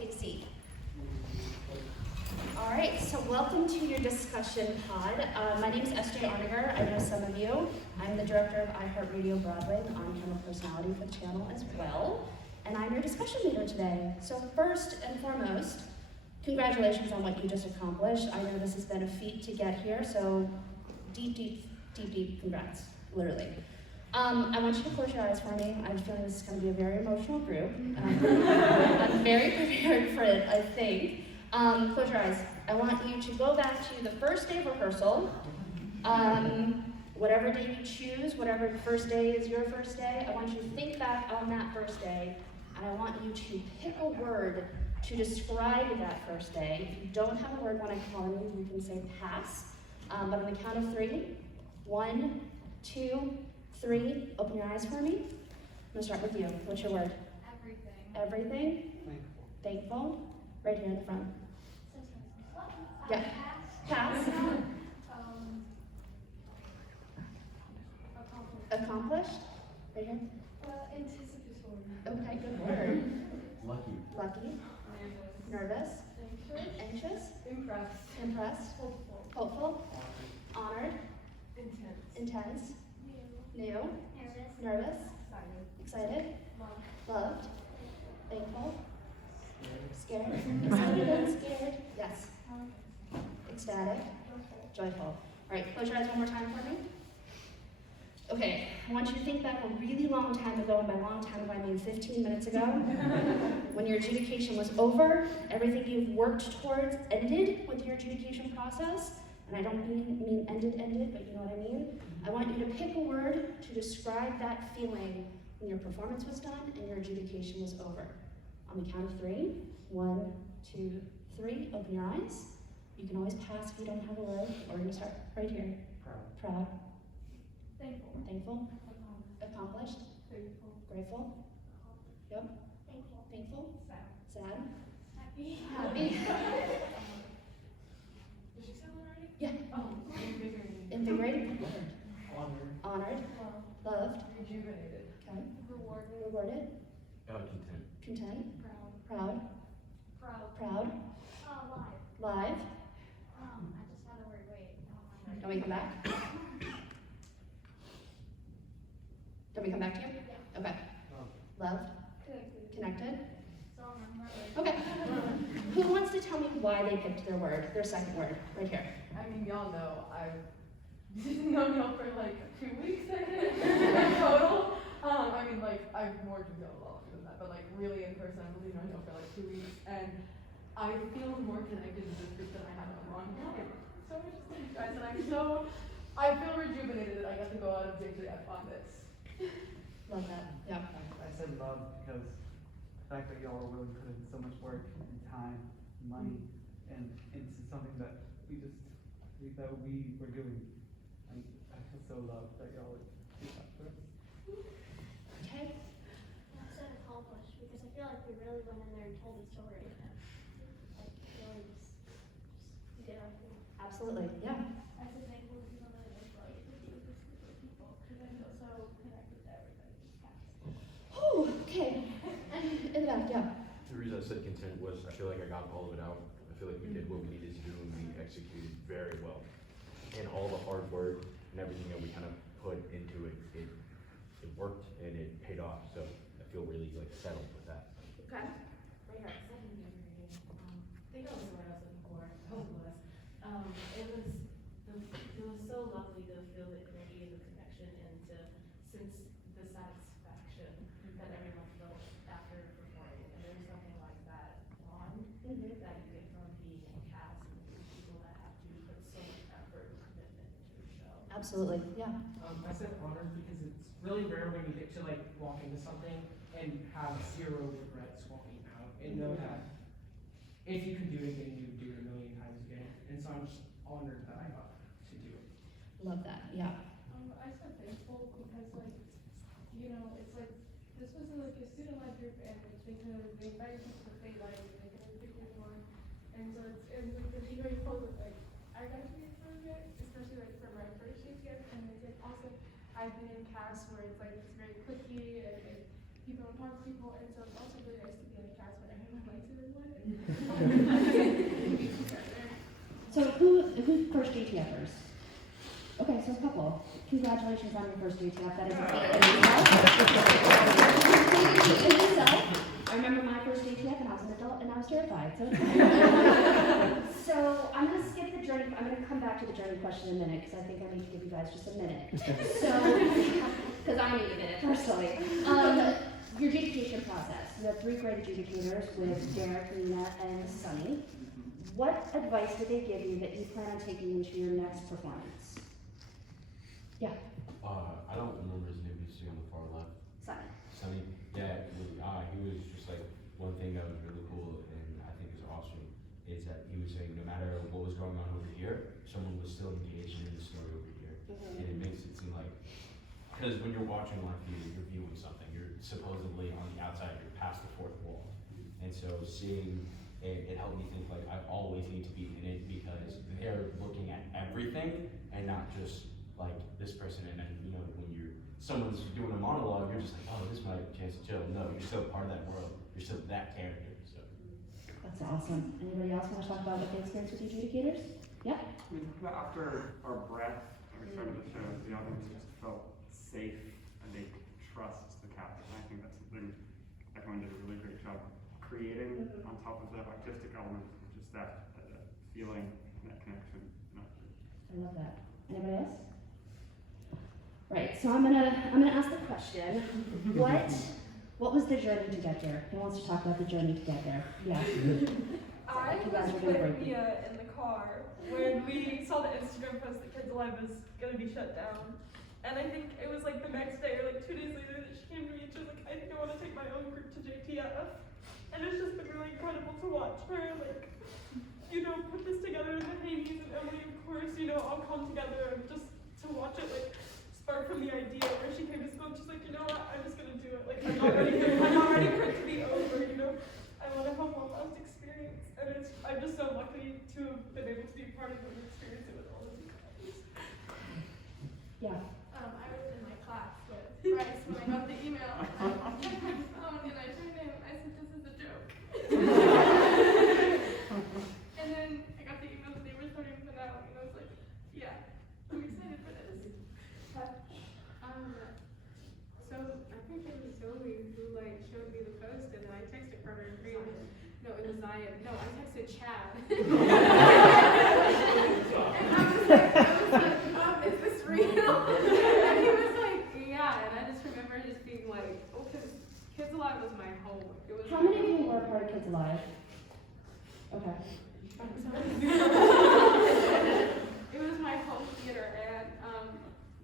take a seat. All right, so welcome to your discussion pod. My name is S.J. Arniger. I know some of you. I'm the director of iHeartRadio Broadway, the on-camera personality for the channel as well. And I'm your discussion leader today. So first and foremost, congratulations on what you just accomplished. I know this has been a feat to get here, so deep congrats, literally. I want you to close your eyes for me. I'm feeling this is going to be a very emotional group. I'm very prepared for it, I think. Close your eyes. I want you to go back to the first day of rehearsal. Whatever day you choose, whatever first day is your first day, I want you to think back on that first day, and I want you to pick a word to describe that first day. If you don't have a word when I call you, you can say pass. But on the count of 3, 1, 2, 3, open your eyes for me. I'm gonna start with you. What's your word? Everything. Everything? Thankful? Right here in the front. Yeah. Pass. Accomplished? Right here. Anticipatory. Okay, good word. Lucky. Nervous? Anxious? Impressed? Hopeful? Honored? Intense? New? Nervous? Excited? Loved? Thankful? Scared? Excited and scared? Yes. Ecstatic? Joyful. All right, close your eyes one more time for me. Okay, I want you to think back a really long time ago, and by long time I mean 15 minutes ago, when your adjudication was over, everything you've worked towards ended with your adjudication process, and I don't mean ended, but you know what I mean. I want you to pick a word to describe that feeling when your performance was done and your adjudication was over. On the count of 3, 1, 2, 3, open your eyes. You can always pass if you don't have a word, or we're gonna start right here. Proud. Thankful. Accomplished. Grateful. Yep. Thankful. Sad. Happy. Did you say that already? Yeah. Oh, Invigorated. Honored. Loved. Rejuvenated. Okay. Rewarded. Content. Proud. Proud. Live. I just had a word, wait. Can we come back? Can we come back to you? Yeah. Okay. Loved. Connected. So remember. Okay. Who wants to tell me why they picked their second word? Right here. I mean, y'all know I've known y'all for like 2 weeks, I think, total. I mean, like, I've more detailed a lot than that, but like really in person, I've only known y'all for like 2 weeks, and I feel more connected to this group than I have in a long time. So much to you guys, and I feel rejuvenated that I got to go out of JJF on this. Love that. Yeah. I said love because the fact that y'all are willing to put in so much work and time, and money, and into something that we were doing. I feel so loved that y'all would do that for us. Okay. I said accomplished because I feel like we really went in there and told a story. Like, really just did everything. Absolutely. Yeah. I said thankful because I'm really like to be with this group of people because I feel so connected to everybody. Oh, okay. In the back, yeah. The reason I said content was I feel like I got all of it out. I feel like we did what we needed to do and we executed very well. And all the hard work and everything that we kind of put into it, it worked and it paid off. So I feel really like settled with that. Okay. Right here, second degree. I think that was the word I was looking for. I hope it was. It was so lovely to feel the energy and the connection and to sense the satisfaction that everyone felt after performing. And there's something like that bond that you get from being in cast and with people that have to put so much effort and commitment into the show. Absolutely. Yeah. I said honored because it's really rare when you get to like walk into something and have 0 regrets walking out and know that if you could do it again, you would do it a million times again. And so I'm just honored that I got to do it. Love that. Yeah. I said thankful because, like, you know, it's like this was like a student-led group, and they invited people to play live, and they could pick one, and so it's like really grateful that like I got to be a part of it, especially like for my first shift, and it's like also I've been in cast where it's like it's very cliquey and people don't talk to people, and so it's also really nice to be in a cast where everyone likes everyone, JTFers? Okay, so a couple. Congratulations on your first JTF. That is a feat in itself. I remember my first JTF and I was an adult and I was terrified. So I'm going to skip the journey. I'm going to come back to the journey question in a minute because I think I need to give you guys just a minute. So, because I need a minute personally. Your adjudication process. You have 3 great adjudicators with Derek, Nina, and Sunny. What advice did they give you that you plan on taking into your next performance? Yeah. I don't remember his name, he's sitting on the far left. Sunny. Yeah, he was just like, one thing that was really cool and I think is awesome is that he was saying no matter what was going on over here, someone was still engaged in the story over here. And it makes it seem like, because when you're watching live theater, you're viewing something, you're supposedly on the outside, you're past the fourth wall. And so seeing it helped me think like I always need to be in it because they're looking at everything and not just like this person. And then, you know, when someone's doing a monologue, you're just like, oh, this is my chance to chill. No, you're still part of that world. You're still that character. So That's awesome. Anybody else want to talk about what they experienced with the adjudicators? Yeah. I mean, after our breath, we started the show, the audience just felt safe and they could trust the captain. I think that's something everyone did a really great job creating on top of the artistic element, just that feeling, that connection. I love that. Anybody else? Right, so I'm gonna ask the question. What was the journey to get there? Who wants to talk about the journey to get there? Yeah. I was with Mia in the car when we saw the Instagram post that Kids Alive was gonna be shut down. And I think it was like the next day or like 2 days later that she came to me and she was like, I think I want to take my own group to JTF. And it's just been really incredible to watch her, like, you know, put this together, and the Hades and Emily, of course, you know, all come together, and just to watch it, like, spark from the idea where she came to school and she's like, you know what, I'm just gonna do it. Like, I'm not ready for it to be over, you know. I want to have one last experience, and I'm just so lucky to have been able to be part of it and experience it with all of you guys. Yeah. I was in my class with Bryce when I got the email. And I turned in, I said, this is a joke. And then I got the email that they were starting to put out, and I was like, yeah, I'm excited for this. So I think it was Zoe who like showed me the post, and then I texted Carter and Green. No, it was Zion. No, I texted Chad. And I was like, is this real? And he was like, yeah. And I just remember just being like, oh, because Kids Alive was my home. It was. How many of you were a part of Kids Alive? Okay. It was my home theater, and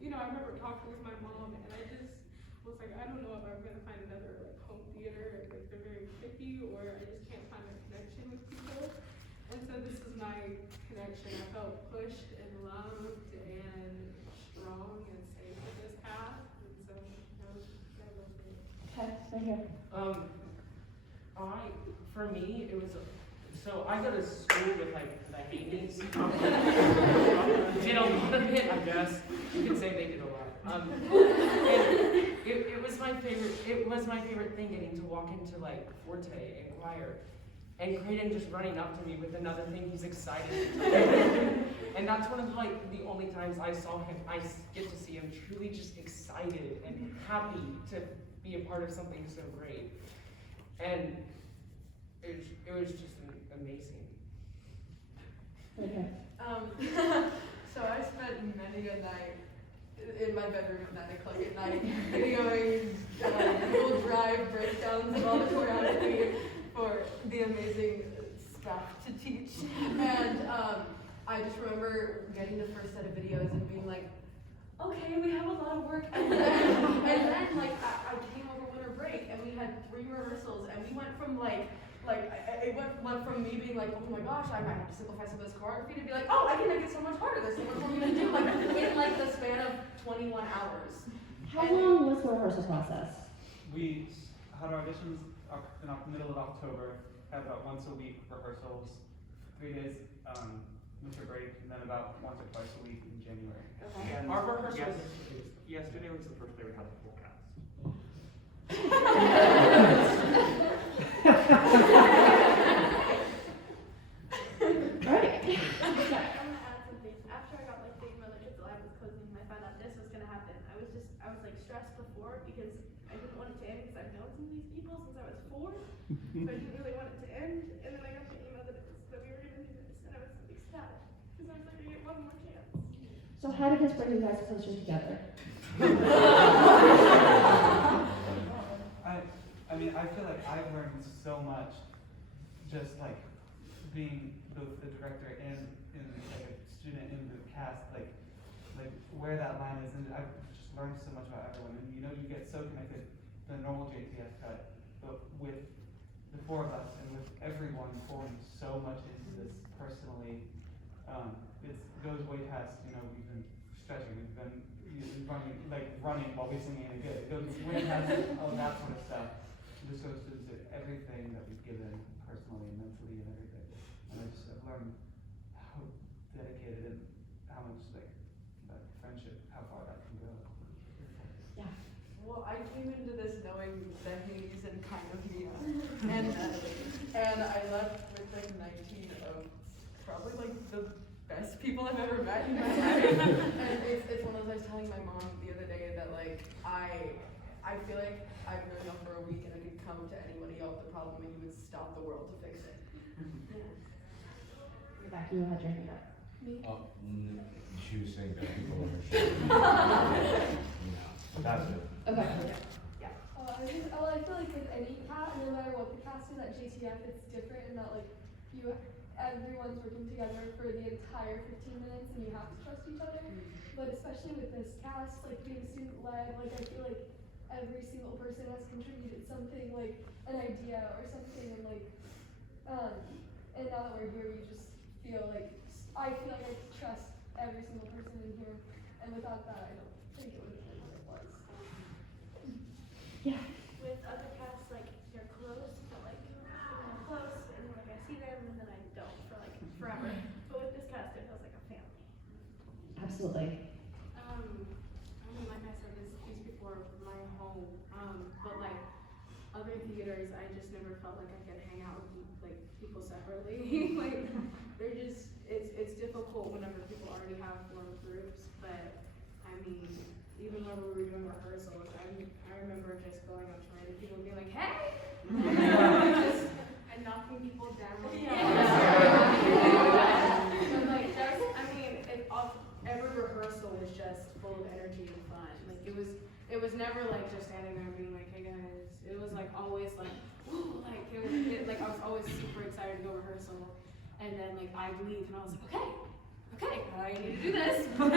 you know, I remember talking with my mom, and I just was like, I don't know if I'm gonna find another like home theater. Like they're very picky, or I just can't find a connection with people. And so this is my connection. I felt pushed and loved and strong and safe with this path, and so that was it. Okay, right here. For me, it was, so I go to school with like the Hades. Did a lot of it, I guess. You could say they did a lot. And it was my favorite thing getting to walk into like Forte and choir. And Creighton just running up to me with another thing he's excited to do. And that's one of like the only times I saw him, I get to see him truly just excited and happy to be a part of something so great. And it was just amazing. Okay. So I spent many a night in my bedroom at 9 o'clock at night videoing Google Drive breakdowns of all the choreography for the amazing staff to teach. And I just remember getting the first set of videos and being like, okay, we have a lot of work. And then like I came over winter break and we had 3 rehearsals and we went from it went from me being like, oh my gosh, I might have to simplify some of this choreography to be like, oh, I can make it so much harder. There's so much more we can do, like in like the span of 21 hours. How long was the rehearsal process? We had auditions in the middle of October, had about once a week rehearsals, 3 days winter break, and then about once or twice a week in January. Okay. And Our rehearsal Yesterday was the first day we had the full cast. Right. I'm gonna add something. After before, so I didn't really want it to end. And then I got the email that we were gonna do this, and I was ecstatic because I was like, I get one more chance. So how did this bring you guys closer together? I mean, I feel like I've learned so much just like being both the director and like a student in the cast, like where that line is, and I've just learned so much about everyone. And you know, you get so connected, the normal JTF cut, but with the four of us and with everyone pouring so much into this personally, it goes way past, you know, we've been stretching, we've been running while we're singing in a good. It goes way past all that sort of stuff. It just goes to everything that we've given personally and mentally and everything. And I've learned how dedicated and how much like that friendship, how far that can go. Yeah. Well, I came into this knowing that Hades and kind of Mia and Natalie, and I left with like 19 of probably like the best people I've ever met in my life. And it's one of those, I was telling my mom the other day that like I feel like I've known y'all for a week and I could come to anybody else with the problem and you would stop the world to fix it. Rebecca, you had your hand up. She was saying that people on her shoulder. No, that's it. Okay. I feel like with any cast, no matter what the cast is at JTF, it's different in that like everyone's working together for the entire 15 minutes and you have to trust each other. But especially with this cast, like being student led, like I feel like every single person has contributed something, like an idea or something, and like and now that we're here, we just feel like I feel like I trust every single person in here, and without that, I don't think it would have been what it was. Yeah. With other casts, like you're close, but like I'm close, and like I see them, and then I don't for like forever. But with this cast, it feels like a family. Absolutely. I mean, like I said, these people are my home. But like other theaters, I just never felt like I could hang out with like people separately. Like they're just, it's difficult whenever people already have formed groups. But I mean, even when we were doing rehearsals, I remember just going up to random people and being like, hey, and knocking people down. And like that's, I mean, every rehearsal was just full of energy and fun. Like it was never like just standing there and being like, hey guys. It was like always like, woo, like like I was always super excited to go rehearsal, and then like I'd leave and I was like, okay, I need to do this. But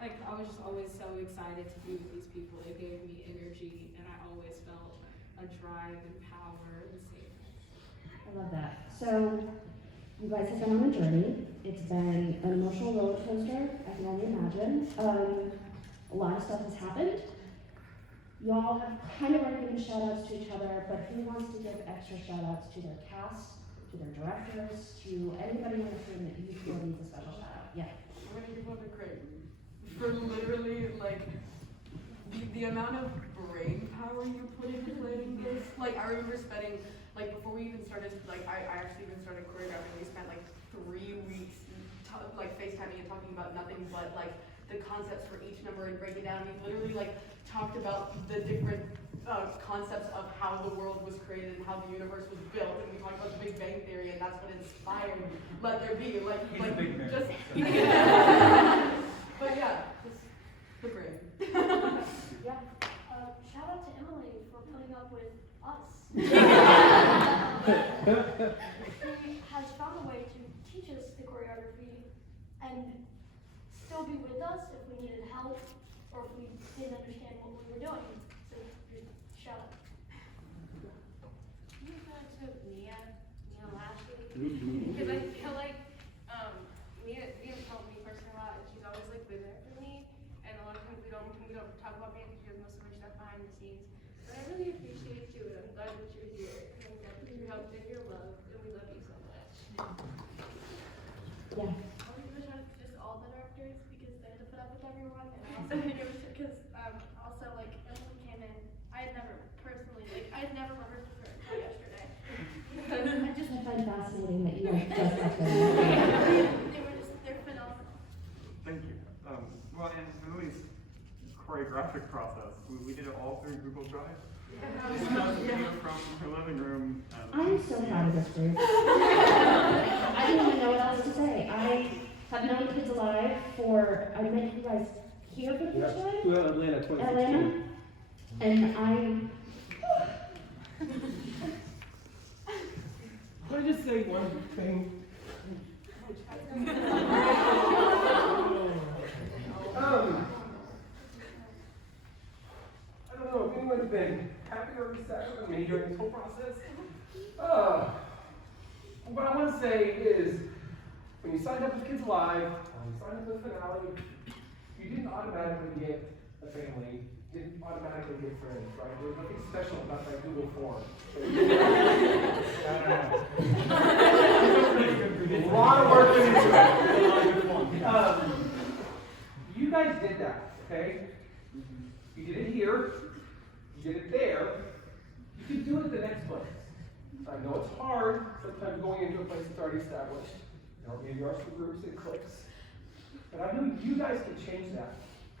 like I was just always so excited to be with these people. It gave me energy, and I always felt a drive and power and safety. I love that. So, you guys have been on a journey. It's been an emotional roller coaster, I can only imagine. A lot of stuff has happened. Y'all have kind of already given shout outs to each other, but who wants to give extra shout outs to their cast, to their directors, to anybody in this room that you feel needs a special shout out? Yeah. I'm gonna give one to Craig for literally like the amount of brain power you put into planning this. Like I remember spending like before we even started, like I actually even started choreographing. We spent like 3 weeks like FaceTiming and talking about nothing but like the concepts for each number and break it down. We literally like talked about the different concepts of how the world was created and how the universe was built, and we talked about the Big Bang Theory, and that's what inspired Let There Be. Like just but yeah, just the brain. Yeah. Shout out to Emily for putting up with us. She has found a way to teach us the choreography and still be with us if we needed help or if we didn't understand what we were doing. So just shout out. You shout out to Mia Lashley, because I feel like Mia's helped me personally a lot, and she's always like been there for me. And a lot of times we don't talk about Mia because she does most of her stuff behind the scenes. But I really appreciate you, and I'm glad that you're here. And I'm glad that you're helped and you're loved, and we love you so much. Yeah. I want to give a shout out to just all the directors because they had to put up with everyone, and I also think it was because also like Emily came in. I had never personally I had never rehearsed with her until yesterday. I just I find fascinating that you guys just have been. they're phenomenal. Thank you. Well, and Emily's choreographic process, we did it all through Google Drive. This is a video from her living room. I'm so proud of this group. I don't even know what else to say. I have known Kids Alive for, I met you guys here for the first time? Well, Atlanta 2016. Atlanta. And Can I just say one thing? I don't know if anyone's been happy or sad with me during this whole process. What I want to say is, when you signed up with Kids Alive, when you signed up with Finale, you didn't automatically get a family, didn't automatically get friends, right? There was nothing special about that Google form. A lot of work into it. You guys did that, okay? You did it here, you did it there. You can do it at the next place. I know it's hard sometimes going into a place that's already established. There maybe are some groups and cliques. But I know you guys can change that,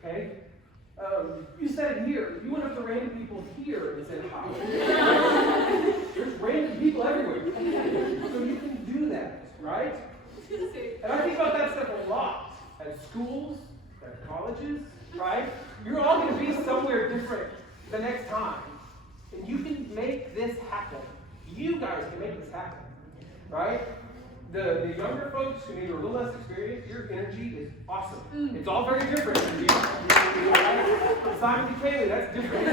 okay? You said it here. You went up to random people here and said hi. There's random people everywhere. So you can do that, right? And I think about that stuff a lot. At schools, at colleges, right? You're all going to be somewhere different the next time. And you can make this happen. You guys can make this happen, right? The younger folks who maybe are a little less experienced, your energy is awesome. It's all very different than you. Simon and Kaylee, that's different.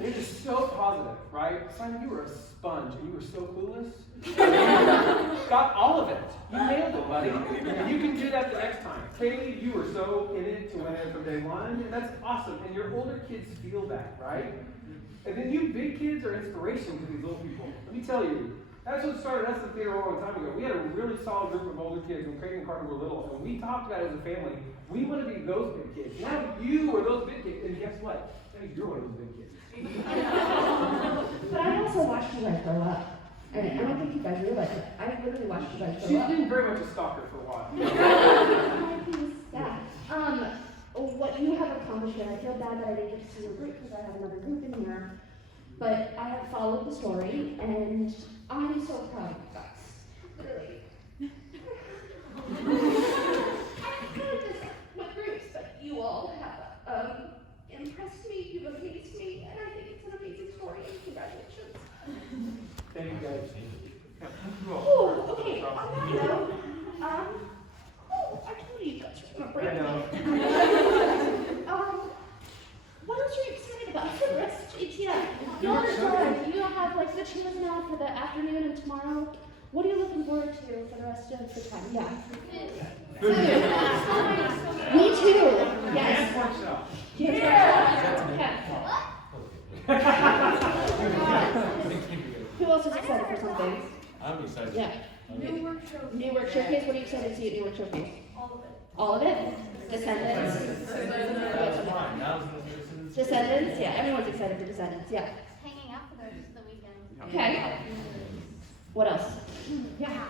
You're just so positive, right? Simon, you were a sponge and you were so clueless. Got all of it. You nailed it, buddy. And you can do that the next time. Kaylee, you were so in it to win it from day one, and that's awesome. And your older kids feel that, right? And then you big kids are inspiration to these little people. Let me tell you, that's what started us in theater a long time ago. We had a really solid group of older kids when Craig and Carter were little, and we talked about it as a family. We want to be those big kids. Now you are those big kids, and guess what? Now you're one of those big kids. but I also watched you guys grow up. And I don't think you guys realize it. I literally watched you guys grow She's up. been very much a stalker for a while. Yeah. What you have accomplished, and I feel bad that I didn't get to see your group because I have another group in here. But I have followed the story, and I'm so proud of you guys. Literally. I kind of just with groups, but you all have impressed me, you've amazed me, and I think it's an amazing story. Congratulations. Thank you guys. Oh, okay. On that note, I told you guys were gonna break I know. What else are you excited about for the rest of JTF? You're done. You have like the chance now for the afternoon and tomorrow. What are you looking forward to for the rest of the time? Yeah. Me too. Yes. Workshop. Yeah. Who else is excited for something? I'm excited. Yeah. New work show. New work showcase. What are you excited to see at New Work Showcase? All of it. All of it? Descendants? Descendants? Yeah, everyone's excited for Descendants. Yeah. Hanging out for the weekend. Okay. What else? Yeah.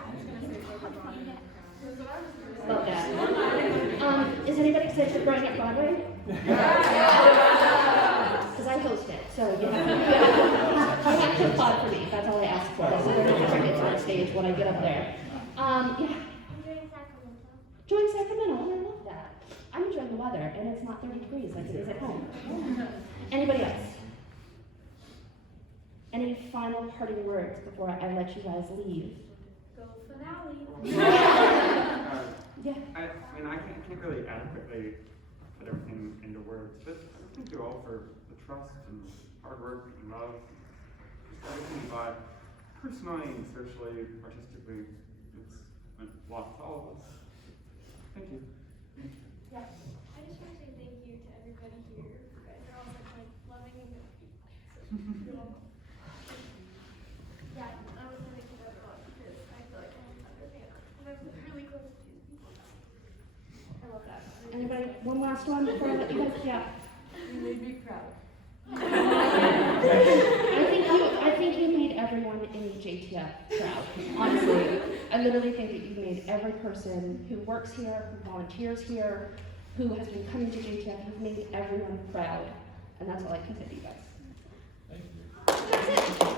Love that. Is anybody excited for Growing Up Broadway? Because I host it, so you have to applaud for me. That's all I ask for. So there are no tickets on stage when I get up there. Yeah. I'm doing Sacramento. Join Sacramento. I love that. I'm enjoying the weather, and it's not 30 degrees like it is at home. Anybody else? Any final parting words before I let you guys leave? Go Finale. Yeah. I mean, I can't really adequately put everything into words, but thank you all for the trust and hard work and love. Just everything you bought, personally and socially, artistically, it's meant a lot to all of us. Thank you. Yes. I just want to say thank you to everybody here. You guys are all such like loving and good people. So you're welcome. Yeah, I was gonna make it up a lot because I feel like I'm understand. And I'm really close to these people. I love that. Anybody? One last one before I let you guys? Yeah. You made me proud. I think you made everyone in JTF proud. Honestly, I literally think that you made every person who works here, who volunteers here, who has been coming to JTF. You've made everyone proud, and that's all I can say to you guys. Thank you.